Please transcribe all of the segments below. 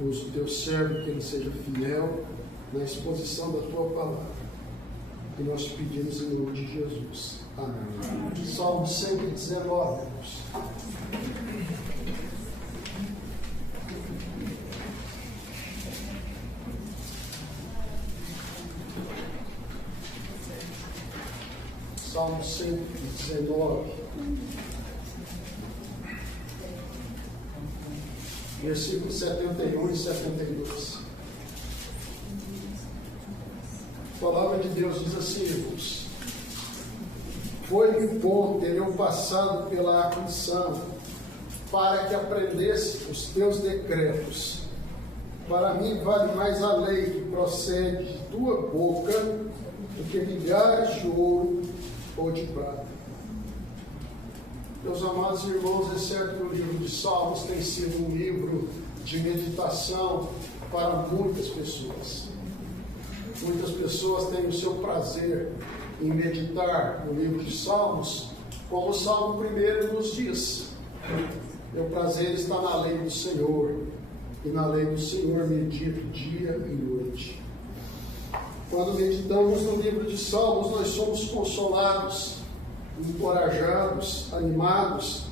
Usa o teu servo, que ele seja fiel na exposição da tua palavra. E nós pedimos em nome de Jesus. Amém. Salmo 119, irmãos. Salmo 119, versículos 71 e 72. A palavra de Deus diz assim, irmãos: foi-me bom ter eu passado pela aflição, para que aprendesse os teus decretos. Para mim vale mais a lei que procede de tua boca do que milhares de ouro ou de prata. Meus amados irmãos, é certo que o livro de Salmos tem sido um livro de meditação para muitas pessoas. Muitas pessoas têm o seu prazer em meditar no livro de Salmos, como o Salmo 1 nos diz: meu prazer está na lei do Senhor, e na lei do Senhor medito dia e noite. Quando meditamos no livro de Salmos, nós somos consolados, encorajados, animados,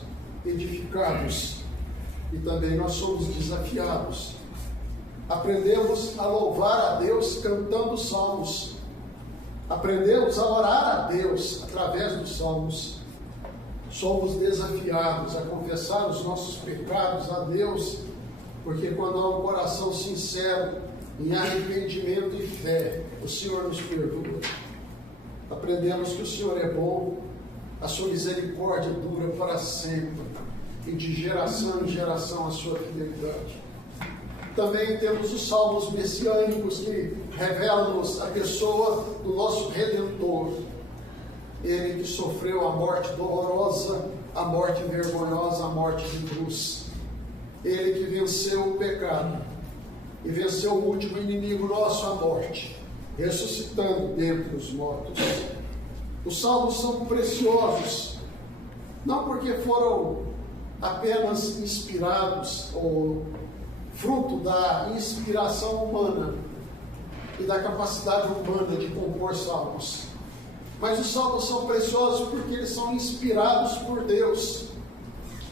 edificados, e também nós somos desafiados. Aprendemos a louvar a Deus cantando salmos. Aprendemos a orar a Deus através dos salmos. Somos desafiados a confessar os nossos pecados a Deus, porque quando há um coração sincero, em arrependimento e fé, o Senhor nos perdoa. Aprendemos que o Senhor é bom, a sua misericórdia dura para sempre, e de geração em geração a sua fidelidade. Também temos os salmos messiânicos que revelam-nos a pessoa do nosso Redentor. Ele que sofreu a morte dolorosa, a morte vergonhosa, a morte de cruz. Ele que venceu o pecado e venceu o último inimigo nosso, a morte, ressuscitando dentre os mortos. Os salmos são preciosos, não porque foram apenas inspirados ou fruto da inspiração humana e da capacidade humana de compor salmos, mas os salmos são preciosos porque eles são inspirados por Deus.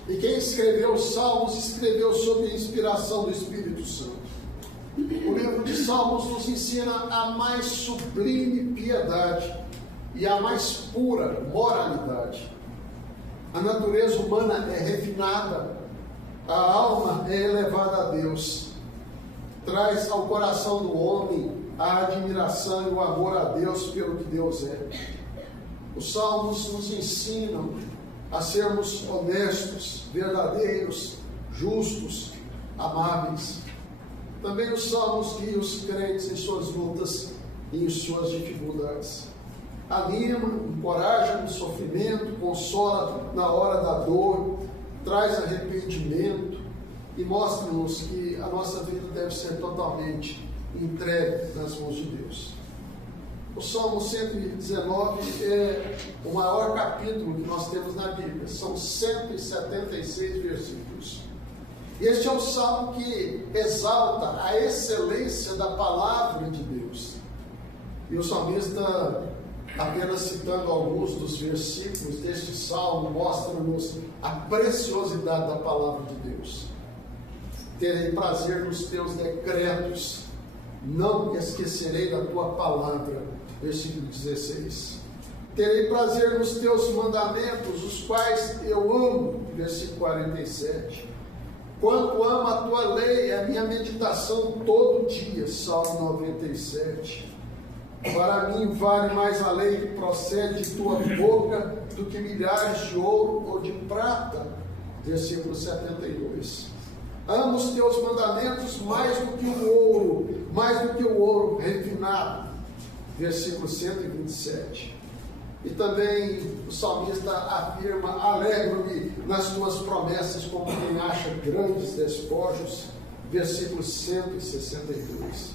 E quem escreveu os salmos, escreveu sob a inspiração do Espírito Santo. O livro de Salmos nos ensina a mais sublime piedade e a mais pura moralidade. A natureza humana é refinada, a alma é elevada a Deus. Traz ao coração do homem a admiração e o amor a Deus pelo que Deus é. Os salmos nos ensinam a sermos honestos, verdadeiros, justos, amáveis. Também os salmos guiam os crentes em suas lutas e em suas dificuldades. Anima, encoraja no sofrimento, consola na hora da dor, traz arrependimento e mostra-nos que a nossa vida deve ser totalmente entregue nas mãos de Deus. O Salmo 119 é o maior capítulo que nós temos na Bíblia. São 176 versículos. Este é o salmo que exalta a excelência da palavra de Deus. E o salmista, apenas citando alguns dos versículos deste salmo, mostra-nos a preciosidade da palavra de Deus. Terei prazer nos teus decretos, não esquecerei da tua palavra. Versículo 16. Terei prazer nos teus mandamentos, os quais eu amo. Versículo 47. Quanto amo a tua lei, é a minha meditação todo dia. Salmo 97. Para mim vale mais a lei que procede de tua boca do que milhares de ouro ou de prata. Versículo 72. Amo os teus mandamentos mais do que o ouro refinado. Versículo 127. E também o salmista afirma: alegro-me nas tuas promessas como quem acha grandes despojos. Versículo 162.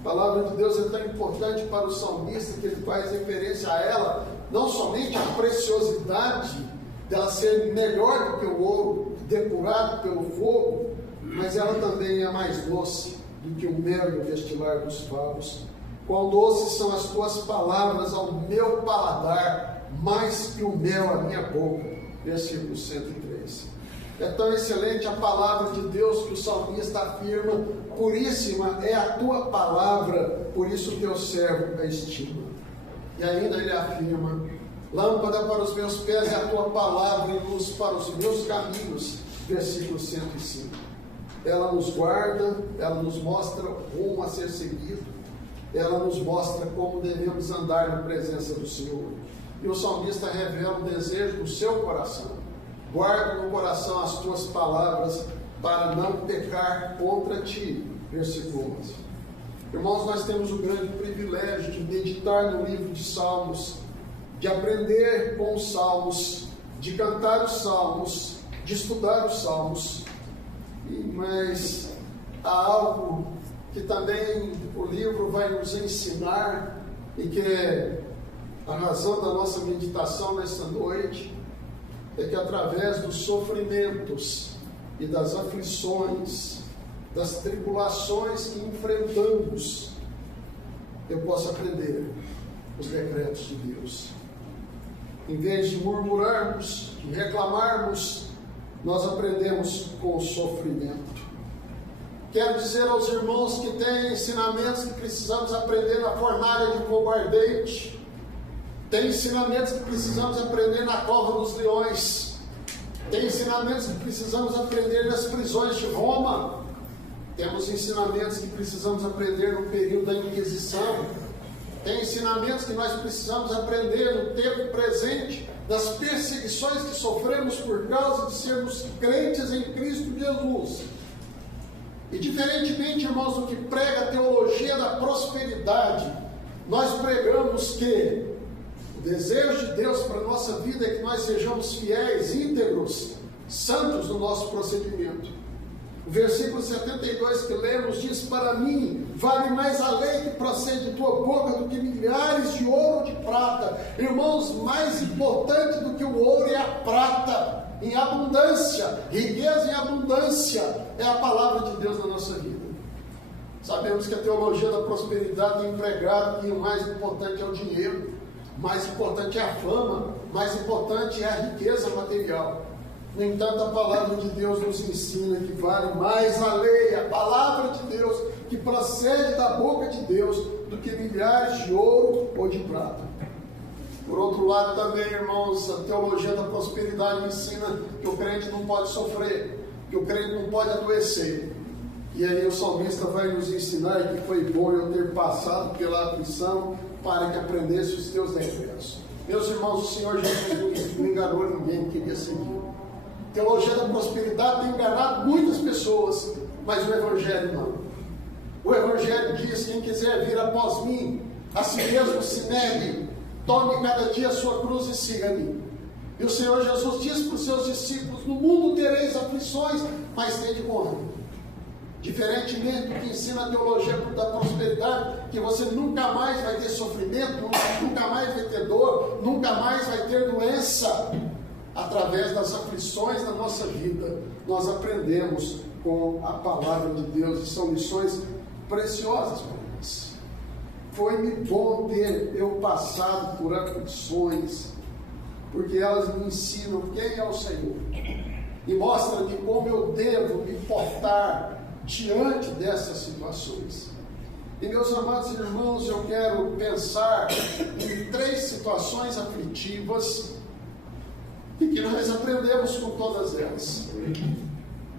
A palavra de Deus é tão importante para o salmista que ele faz referência a ela, não somente a preciosidade dela ser melhor do que o ouro, depurado pelo fogo, mas ela também é mais doce do que o mel e o destilar dos favos. Quão doces são as tuas palavras ao meu paladar, mais que o mel à minha boca. Versículo 103. É tão excelente a palavra de Deus que o salmista afirma: puríssima é a tua palavra, por isso o teu servo a estima. E ainda ele afirma: lâmpada para os meus pés é a tua palavra e luz para os meus caminhos. Versículo 105. Ela nos guarda, ela nos mostra o rumo a ser seguido, ela nos mostra como devemos andar na presença do Senhor. E o salmista revela o desejo do seu coração: guarda no coração as tuas palavras para não pecar contra ti. Versículo 11. Irmãos, nós temos o grande privilégio de meditar no livro de Salmos, de aprender com os Salmos, de cantar os Salmos, de estudar os Salmos. Mas há algo que também o livro vai nos ensinar, e que é a razão da nossa meditação nesta noite, é que através dos sofrimentos e das aflições, das tribulações que enfrentamos, eu posso aprender os decretos de Deus. Em vez de murmurarmos, de reclamarmos, nós aprendemos com o sofrimento. Quero dizer aos irmãos que têm ensinamentos que precisamos aprender na fornalha de fogo ardente, tem ensinamentos que precisamos aprender na cova dos leões, tem ensinamentos que precisamos aprender nas prisões de Roma, temos ensinamentos que precisamos aprender no período da Inquisição, tem ensinamentos que nós precisamos aprender no tempo presente, das perseguições que sofremos por causa de sermos crentes em Cristo Jesus. E diferentemente, irmãos, do que prega a teologia da prosperidade, nós pregamos que o desejo de Deus para a nossa vida é que nós sejamos fiéis, íntegros, santos no nosso procedimento. O versículo 72 que lemos diz: para mim vale mais a lei que procede de tua boca do que milhares de ouro ou de prata. Irmãos, mais importante do que o ouro é a prata, em abundância, riqueza em abundância, é a palavra de Deus na nossa vida. Sabemos que a teologia da prosperidade tem empregado que o mais importante é o dinheiro, mais importante é a fama, mais importante é a riqueza material. No entanto, a palavra de Deus nos ensina que vale mais a lei, a palavra de Deus, que procede da boca de Deus, do que milhares de ouro ou de prata. Por outro lado também, irmãos, a teologia da prosperidade ensina que o crente não pode sofrer, que o crente não pode adoecer. E aí o salmista vai nos ensinar que foi bom eu ter passado pela aflição para que aprendesse os teus decretos. Meus irmãos, o Senhor Jesus não enganou ninguém que queria seguir. A teologia da prosperidade tem enganado muitas pessoas, mas o Evangelho não. O Evangelho diz: quem quiser vir após mim, a si mesmo se negue, tome cada dia a sua cruz e siga-me. E o Senhor Jesus diz para os seus discípulos: no mundo tereis aflições, mas tende bom ânimo. Diferentemente do que ensina a teologia da prosperidade, que você nunca mais vai ter sofrimento, nunca mais vai ter dor, nunca mais vai ter doença. Através das aflições da nossa vida, nós aprendemos com a palavra de Deus, e são lições preciosas para nós. Foi-me bom ter eu passado por aflições, porque elas me ensinam quem é o Senhor, e mostram-me como eu devo me portar diante dessas situações. E, meus amados irmãos, eu quero pensar em 3 situações aflitivas e que nós aprendemos com todas elas.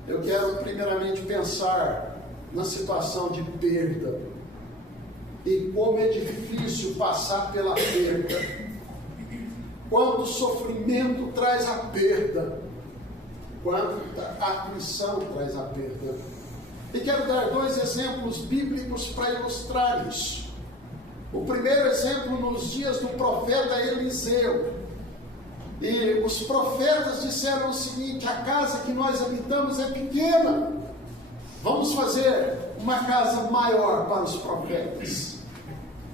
Eu quero primeiramente pensar na situação de perda e como é difícil passar pela perda, quando o sofrimento traz a perda, quando a aflição traz a perda. E quero dar 2 exemplos bíblicos para ilustrar isso. O primeiro exemplo nos dias do profeta Eliseu. E os profetas disseram o seguinte: a casa que nós habitamos é pequena, vamos fazer uma casa maior para os profetas.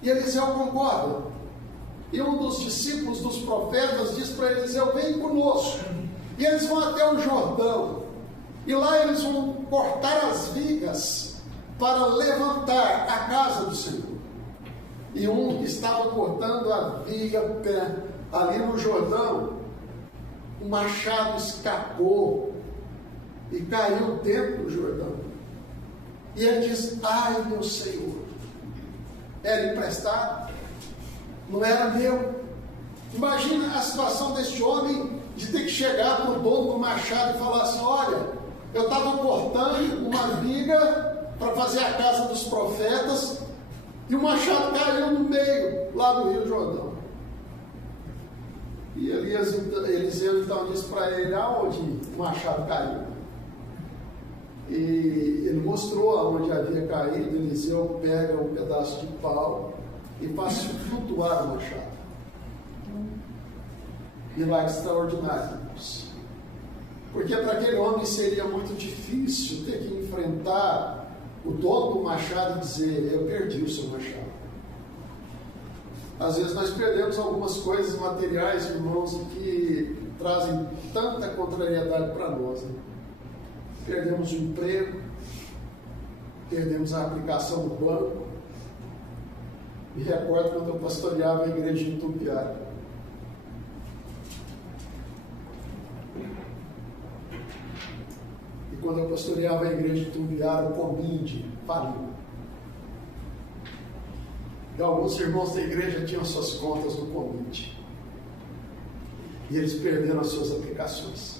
E Eliseu concorda. E um dos discípulos dos profetas diz para Eliseu: vem conosco. E eles vão até o Jordão. E lá eles vão cortar as vigas para levantar a casa do Senhor. E um que estava cortando a viga ali no Jordão, o machado escapou e caiu dentro do Jordão. E ele diz: ai, meu Senhor, era emprestado, não era meu. Imagina a situação deste homem de ter que chegar para o dono do machado e falar assim: olha, eu estava cortando uma viga para fazer a casa dos profetas e o machado caiu no meio, lá no Rio Jordão. E Eliseu então disse para ele aonde o machado caiu. E ele mostrou aonde havia caído. Eliseu pega um pedaço de pau e faz flutuar o machado. Milagre extraordinário, irmãos. Porque para aquele homem seria muito difícil ter que enfrentar o dono do machado e dizer: eu perdi o seu machado. Às vezes nós perdemos algumas coisas materiais, irmãos, que trazem tanta contrariedade para nós, né? Perdemos o emprego, perdemos a aplicação no banco. Me recordo quando eu pastoreava a igreja em Tupiara. E quando eu pastoreava a igreja de Tupiara, o Cominde faliu. E alguns irmãos da igreja tinham suas contas no Cominde. E eles perderam as suas aplicações.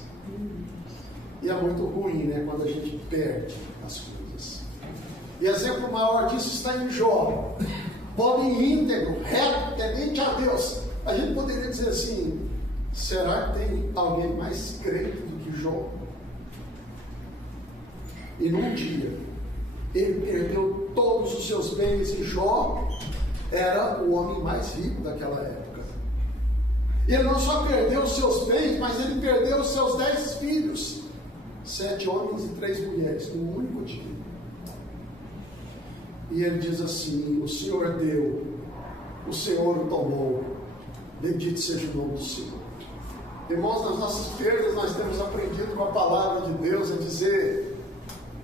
E é muito ruim, né, quando a gente perde as coisas. E exemplo maior disso está em Jó. Homem íntegro, reto, temente a Deus. A gente poderia dizer assim: será que tem alguém mais crente do que Jó? E num dia, ele perdeu todos os seus bens, e Jó era o homem mais rico daquela época. Ele não só perdeu os seus bens, mas ele perdeu os seus 10 filhos. 7 homens e 3 mulheres, num único dia. E ele diz assim: o Senhor deu, o Senhor o tomou, bendito seja o nome do Senhor. Irmãos, nas nossas perdas nós temos aprendido com a palavra de Deus a dizer: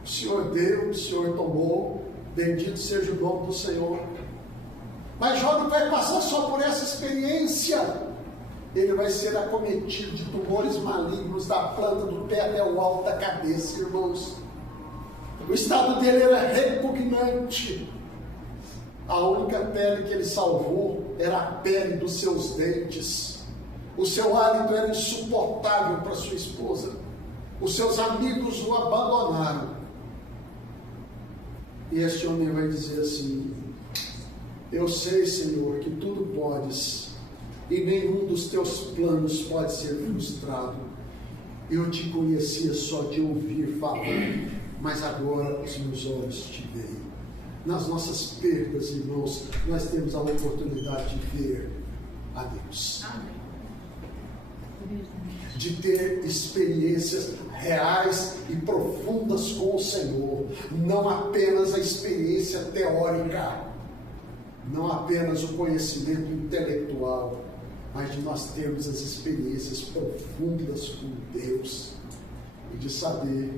o Senhor deu, o Senhor tomou, bendito seja o nome do Senhor. Mas Jó não vai passar só por essa experiência. Ele vai ser acometido de tumores malignos da planta do pé até o alto da cabeça, irmãos. O estado dele era repugnante. A única pele que ele salvou era a pele dos seus dentes. O seu hálito era insuportável para sua esposa. Os seus amigos o abandonaram. E este homem vai dizer assim: eu sei, Senhor, que tudo podes, e nenhum dos teus planos pode ser frustrado. Eu te conhecia só de ouvir falar, mas agora os meus olhos te veem. Nas nossas perdas, irmãos, nós temos a oportunidade de ver a Deus. De ter experiências reais e profundas com o Senhor. Não apenas a experiência teórica, não apenas o conhecimento intelectual, mas de nós termos as experiências profundas com Deus e de saber: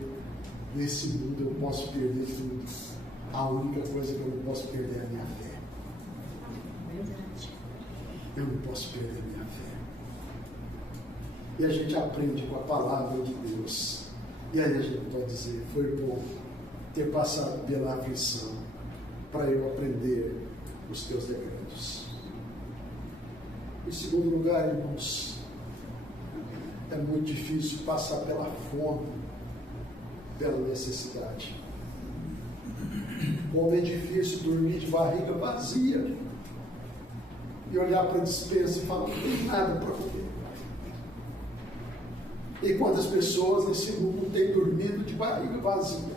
nesse mundo eu posso perder tudo, a única coisa que eu não posso perder é a minha fé. Eu não posso perder a minha fé. E a gente aprende com a palavra de Deus. E aí a gente pode dizer: foi bom ter passado pela aflição para eu aprender os teus decretos. Em segundo lugar, irmãos, é muito difícil passar pela fome, pela necessidade. Como é difícil dormir de barriga vazia e olhar para a despensa e falar: não tem nada para comer. E quantas pessoas nesse mundo têm dormido de barriga vazia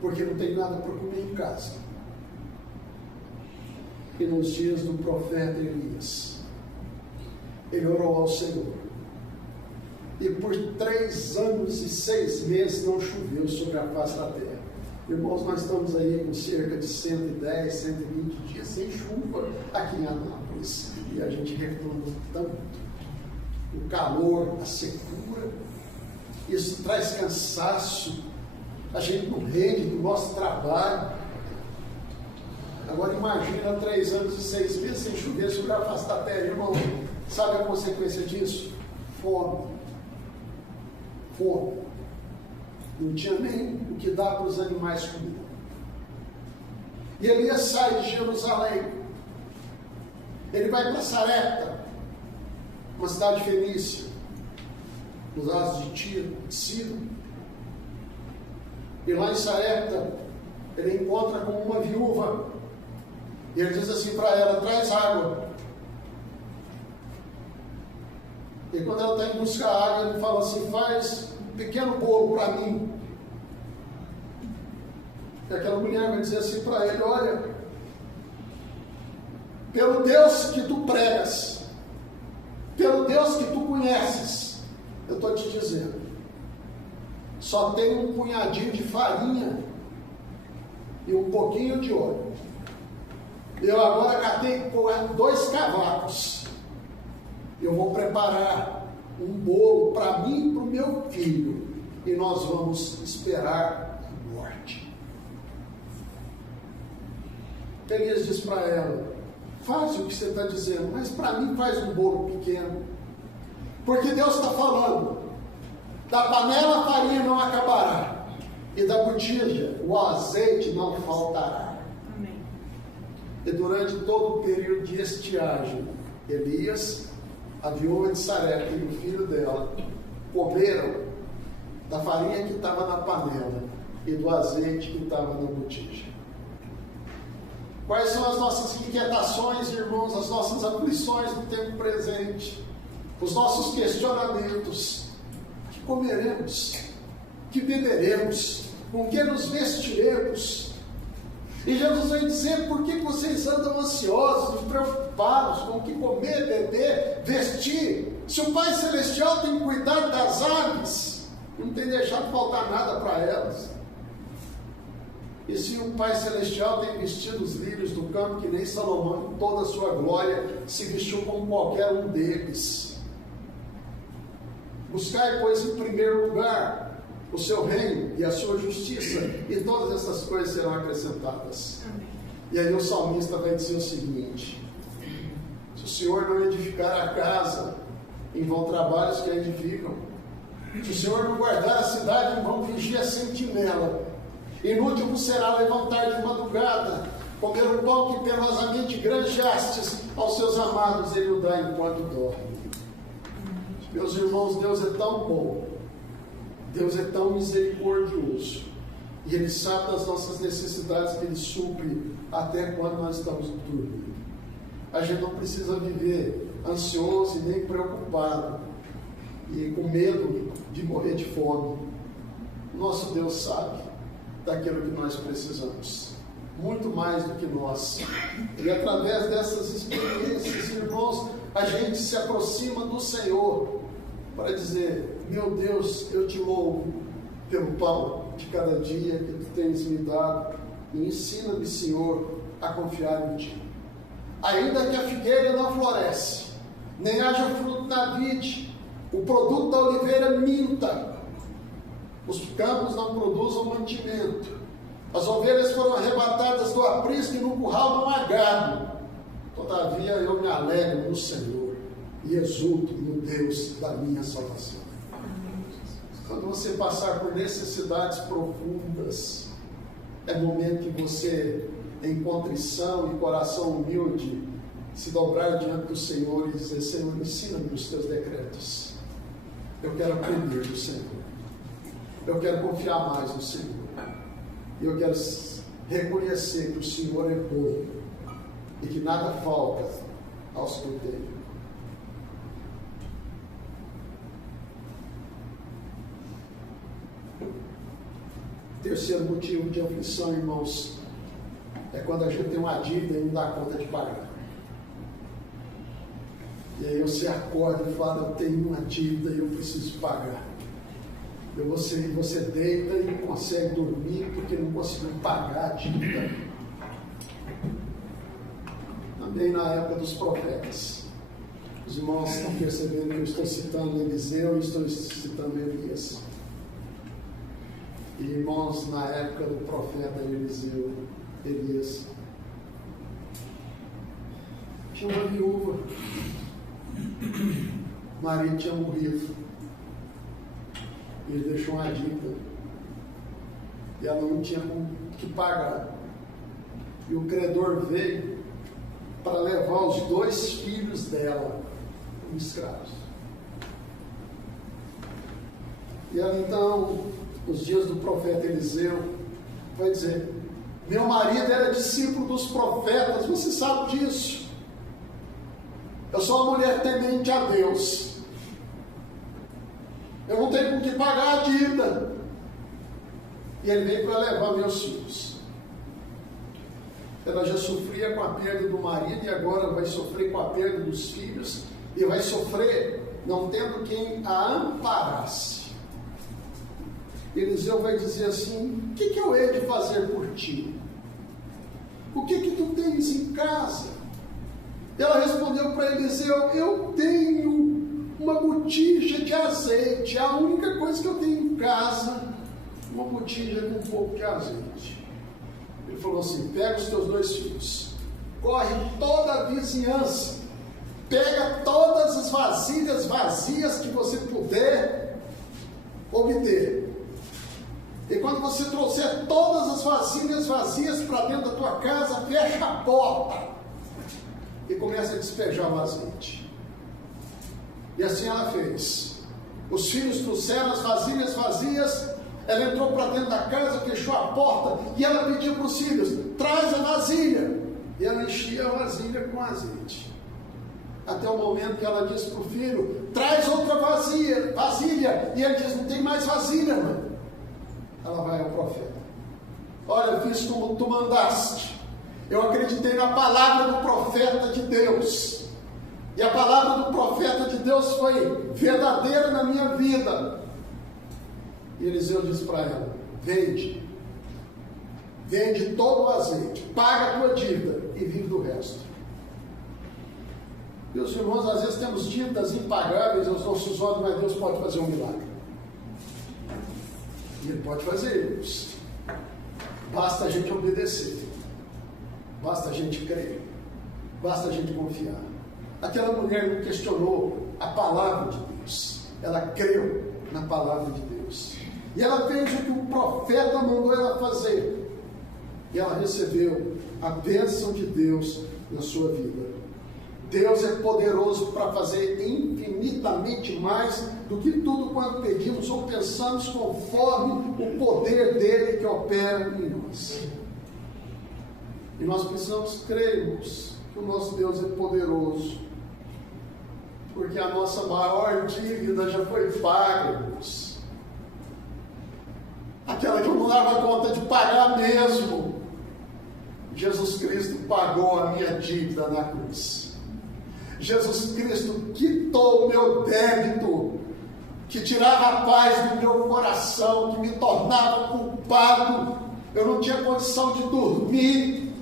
porque não tem nada para comer em casa? E nos dias do profeta Elias, ele orou ao Senhor, e por 3 anos e 6 meses não choveu sobre a face da terra. Irmãos, nós estamos aí com cerca de 110, 120 dias sem chuva aqui em Anápolis, e a gente reclama tanto o calor, a secura. isso traz cansaço, a gente não rende do nosso trabalho. Agora imagina 3 anos e 6 meses sem chover sobre a face da terra, irmão. Sabe a consequência disso? Fome. Fome. Não tinha nem o que dar para os animais comer. E Elias sai de Jerusalém. Ele vai para Sarepta, uma cidade fenícia, nos lados de Tiro, Sidom. E lá em Sarepta, ele encontra com uma viúva. E ele diz assim para ela: traz água. E quando ela está indo buscar água, ele fala assim: faz um pequeno bolo para mim. E aquela mulher vai dizer assim para ele: olha, pelo Deus que tu pregas, pelo Deus que tu conheces, eu estou te dizendo, só tem um punhadinho de farinha e um pouquinho de óleo. Eu agora catei 2 cavacos. Eu vou preparar um bolo para mim e para o meu filho. E nós vamos esperar a morte. Elias diz para ela: faz o que você está dizendo, mas para mim faz um bolo pequeno. Porque Deus está falando: da panela a farinha não acabará, e da botija o azeite não faltará. E durante todo o período de estiagem, Elias, a viúva de Sarepta e o filho dela comeram da farinha que estava na panela e do azeite que estava na botija. Quais são as nossas inquietações, irmãos, as nossas aflições do tempo presente, os nossos questionamentos? Que comeremos? Que beberemos? Com que nos vestiremos? E Jesus vai dizer: por que vocês andam ansiosos, preocupados com o que comer, beber, vestir? Se o Pai Celestial tem cuidado das aves, não tem deixado faltar nada para elas. E se o Pai Celestial tem vestido os lírios do campo, que nem Salomão, em toda a sua glória, se vestiu como qualquer um deles. Buscai, pois, em primeiro lugar o seu reino e a sua justiça, e todas essas coisas serão acrescentadas. Amém. E aí o salmista vai dizer o seguinte: se o Senhor não edificar a casa, em vão trabalhos que a edificam. Se o Senhor não guardar a cidade, em vão vigia a sentinela. Inútil vos será levantar de madrugada, comer o pão que penosamente granjeastes aos seus amados, ele o dá enquanto dorme. Meus irmãos, Deus é tão bom, Deus é tão misericordioso, e Ele sabe das nossas necessidades, que Ele supre até quando nós estamos dormindo. A gente não precisa viver ansioso e nem preocupado e com medo de morrer de fome. Nosso Deus sabe daquilo que nós precisamos, muito mais do que nós. E através dessas experiências, irmãos, a gente se aproxima do Senhor para dizer: meu Deus, eu te louvo pelo pão de cada dia que tu tens me dado, e ensina-me, Senhor, a confiar em ti. Ainda que a figueira não floresce, nem haja fruto na vide, o produto da oliveira minta, os campos não produzam mantimento, as ovelhas foram arrebatadas do aprisco e no curral não há gado, todavia eu me alegro no Senhor e exulto no Deus da minha salvação. Quando você passar por necessidades profundas, é momento que você, em contrição e coração humilde, se dobrar diante do Senhor e dizer: Senhor, ensina-me os teus decretos. Eu quero aprender do Senhor. Eu quero confiar mais no Senhor. E eu quero reconhecer que o Senhor é bom e que nada falta aos que o temem. Terceiro motivo de aflição, irmãos, é quando a gente tem uma dívida e não dá conta de pagar. E aí você acorda e fala: eu tenho uma dívida e eu preciso pagar. E você deita e não consegue dormir porque não conseguiu pagar a dívida. Também na época dos profetas. Os irmãos estão percebendo que eu estou citando Eliseu e estou citando Elias. E, irmãos, na época do profeta Eliseu, Elias, tinha uma viúva, o marido tinha morrido, ele deixou uma dívida, e ela não tinha com que pagar, e o credor veio para levar os 2 filhos dela como escravos. E ela então, nos dias do profeta Eliseu, vai dizer: meu marido era discípulo dos profetas, você sabe disso. Eu sou uma mulher temente a Deus. Eu não tenho com que pagar a dívida. E ele veio para levar meus filhos. Ela já sofria com a perda do marido e agora vai sofrer com a perda dos filhos. E vai sofrer não tendo quem a amparasse. Eliseu vai dizer assim: o que eu hei de fazer por ti? O que tu tens em casa? Ela respondeu para Eliseu: eu tenho uma botija de azeite, a única coisa que eu tenho em casa, uma botija com um pouco de azeite. Ele falou assim: pega os teus 2 filhos, corre toda a vizinhança, pega todas as vasilhas vazias que você puder obter. E quando você trouxer todas as vasilhas vazias para dentro da tua casa, fecha a porta e começa a despejar o azeite. E assim ela fez. Os filhos trouxeram as vasilhas vazias, ela entrou para dentro da casa, fechou a porta e ela pediu para os filhos: traz a vasilha. E ela enchia a vasilha com azeite. Até o momento que ela disse para o filho: traz outra vasilha. E ele diz: não tem mais vasilha, mãe. Ela vai ao profeta: olha, eu fiz como tu mandaste. Eu acreditei na palavra do profeta de Deus. E a palavra do profeta de Deus foi verdadeira na minha vida. E Eliseu disse para ela: vende todo o azeite, paga a tua dívida e vive do resto. Meus irmãos, às vezes temos dívidas impagáveis aos nossos olhos, mas Deus pode fazer um milagre. E Ele pode fazer isso. Basta a gente obedecer. Basta a gente crer. Basta a gente confiar. Aquela mulher não questionou a palavra de Deus. Ela creu na palavra de Deus. E ela fez o que o profeta mandou ela fazer. E ela recebeu a bênção de Deus na sua vida. Deus é poderoso para fazer infinitamente mais do que tudo quanto pedimos ou pensamos, conforme o poder dele que opera em nós. E nós precisamos crermos que o nosso Deus é poderoso, porque a nossa maior dívida já foi paga, irmãos. Aquela que eu não dava conta de pagar mesmo. Jesus Cristo pagou a minha dívida na cruz. Jesus Cristo quitou o meu débito, que tirava a paz do meu coração, que me tornava culpado. Eu não tinha condição de dormir,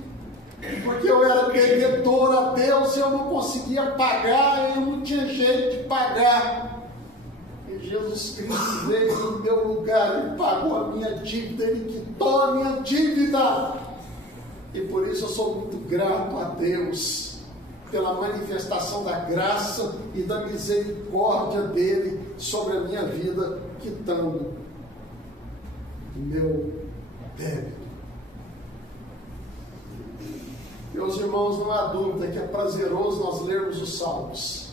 porque eu era devedor a Deus e eu não conseguia pagar, eu não tinha jeito de pagar. E Jesus Cristo veio em meu lugar, Ele pagou a minha dívida, Ele quitou a minha dívida. E por isso eu sou muito grato a Deus, pela manifestação da graça e da misericórdia dele sobre a minha vida, quitando o meu débito. Meus irmãos, não há dúvida que é prazeroso nós lermos os salmos,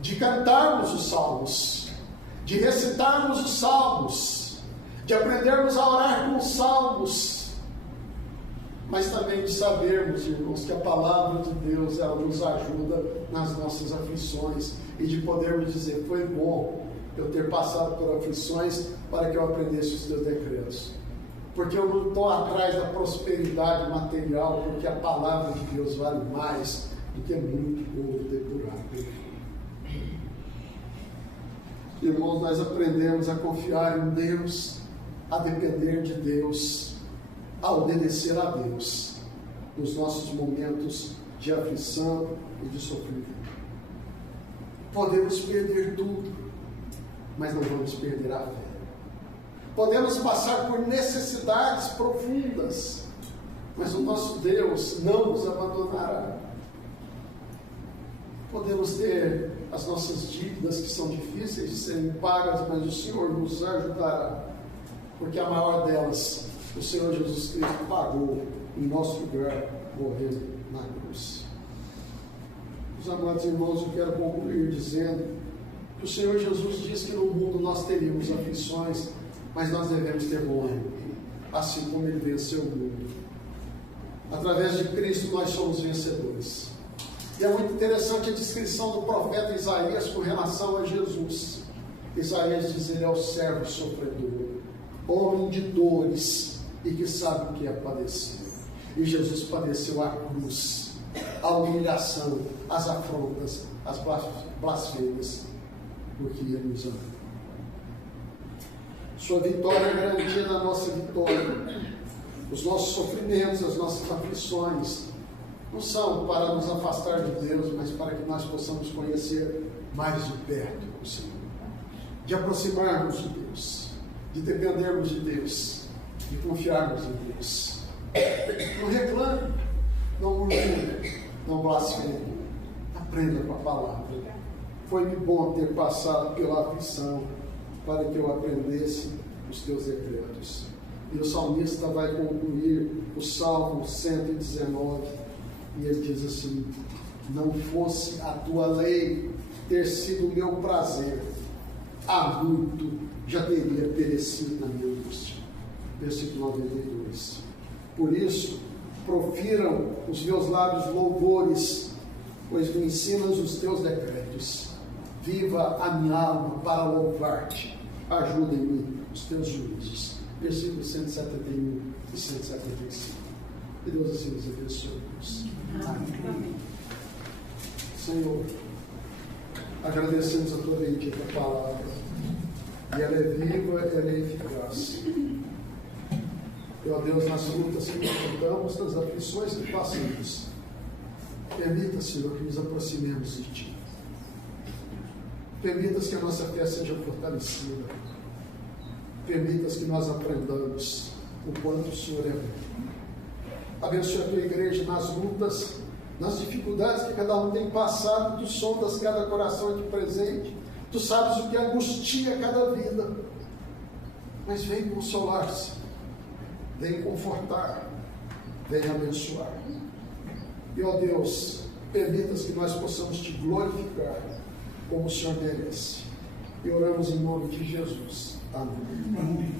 de cantarmos os salmos, de recitarmos os salmos, de aprendermos a orar com os salmos, mas também de sabermos, irmãos, que a palavra de Deus, ela nos ajuda nas nossas aflições, e de podermos dizer: foi bom eu ter passado por aflições para que eu aprendesse os teus decretos, porque eu não estou atrás da prosperidade material, porque a palavra de Deus vale mais do que muito ouro depurado. Irmãos, nós aprendemos a confiar em Deus, a depender de Deus, a obedecer a Deus nos nossos momentos de aflição e de sofrimento. Podemos perder tudo, mas não vamos perder a fé. Podemos passar por necessidades profundas, mas o nosso Deus não nos abandonará. Podemos ter as nossas dívidas que são difíceis de serem pagas, mas o Senhor nos ajudará, porque a maior delas, o Senhor Jesus Cristo pagou em nosso lugar, morrendo na cruz. Meus amados irmãos, eu quero concluir dizendo que o Senhor Jesus diz que no mundo nós teríamos aflições, mas nós devemos ter bom ânimo, assim como Ele venceu o mundo. Através de Cristo nós somos vencedores. E é muito interessante a descrição do profeta Isaías com relação a Jesus. Isaías diz: Ele é o servo sofredor, homem de dores e que sabe o que é padecer. E Jesus padeceu a cruz, a humilhação, as afrontas, as blasfêmias, porque Ele nos ama. Sua vitória é garantia da nossa vitória. Os nossos sofrimentos, as nossas aflições, não são para nos afastar de Deus, mas para que nós possamos conhecer mais de perto o Senhor, de aproximarmos de Deus, de dependermos de Deus, de confiarmos em Deus. Não reclame, não murmure, não blasfeme, aprenda com a palavra. Foi-me bom ter passado pela aflição, para que eu aprendesse os teus decretos. E o salmista vai concluir o Salmo 119, e ele diz assim: não fosse a tua lei ter sido o meu prazer, há muito já teria perecido na minha angústia. Versículo 92. Por isso, profiram os meus lábios louvores, pois me ensinas os teus decretos. Viva a minha alma para louvar-te. Ajuda-me os teus juízos. Versículos 171 e 175. Que Deus assim nos abençoe. Amém. Senhor, agradecemos a tua bendita palavra. E ela é viva, ela é eficaz. Ó Deus, nas lutas que enfrentamos, nas aflições que passamos, permita, Senhor, que nos aproximemos de Ti. Permitas que a nossa fé seja fortalecida. Permitas que nós aprendamos o quanto o Senhor é bom. Abençoe a tua igreja nas lutas, nas dificuldades que cada um tem passado. Tu sondas cada coração aqui presente. Tu sabes o que angustia cada vida. Mas vem consolar-se, vem confortar, vem abençoar. E, ó Deus, permitas que nós possamos te glorificar como o Senhor merece. E oramos em nome de Jesus. Amém.